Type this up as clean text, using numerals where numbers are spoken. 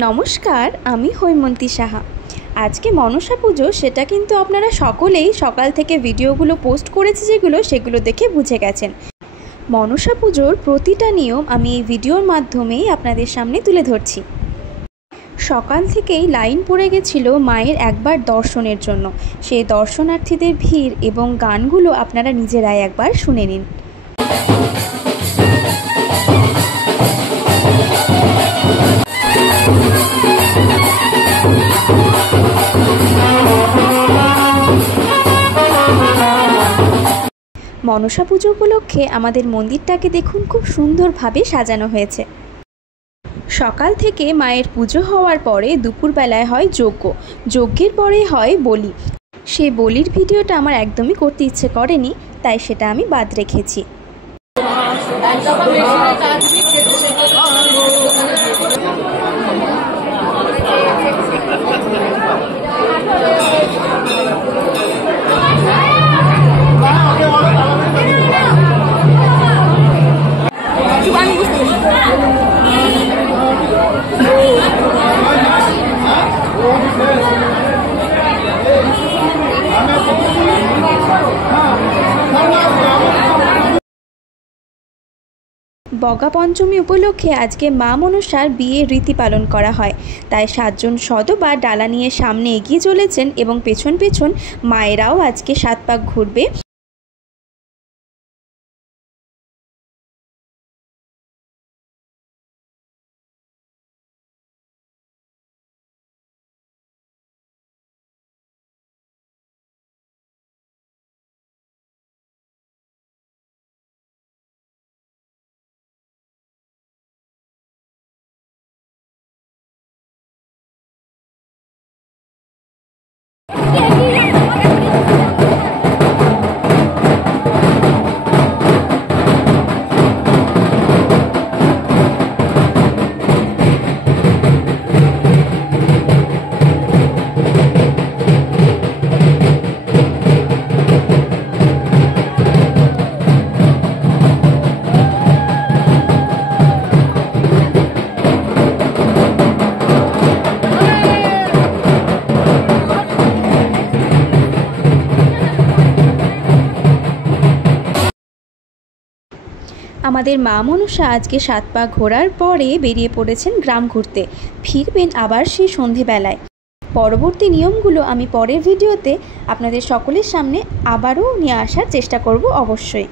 নমস্কার, আমি হৈমন্তী সাহা। আজকে মনসা পুজো, সেটা কিন্তু আপনারা সকলেই সকাল থেকে ভিডিওগুলো পোস্ট করেছে সেগুলো দেখে বুঝে গেছেন। মনসা পুজোর প্রতিটা নিয়ম আমি এই ভিডিওর মাধ্যমেই আপনাদের সামনে তুলে ধরছি। সকাল থেকেই লাইন পড়ে গেছিল মায়ের একবার দর্শনের জন্য। সেই দর্শনার্থীদের ভিড় এবং গানগুলো আপনারা নিজেরাই একবার শুনে নিন। মনসা পুজো উপলক্ষে আমাদের মন্দিরটাকে দেখুন, খুব সুন্দরভাবে সাজানো হয়েছে। সকাল থেকে মায়ের পুজো হওয়ার পরে দুপুরবেলায় হয় যজ্ঞ, যজ্ঞের পরে হয় বলি। সেই বলির ভিডিওটা আমার একদমই করতে ইচ্ছে করেনি, তাই সেটা আমি বাদ রেখেছি। বগা পঞ্চমী উপলক্ষে আজকে মা মনসার বিয়ের রীতি পালন করা হয়, তাই 7 জন সদবা ডালা নিয়ে সামনে এগিয়ে চলেছেন এবং পেছন পেছন মায়েরাও আজকে 7 পাক ঘুরবে। আমাদের মা মনসা আজকে 7 পাক ঘোরার পরে বেরিয়ে পড়েছেন গ্রাম ঘুরতে। ফিরবেন আবার সেই সন্ধেবেলায়। পরবর্তী নিয়মগুলো আমি পরের ভিডিওতে আপনাদের সকলের সামনে আবারও নিয়ে আসার চেষ্টা করব অবশ্যই।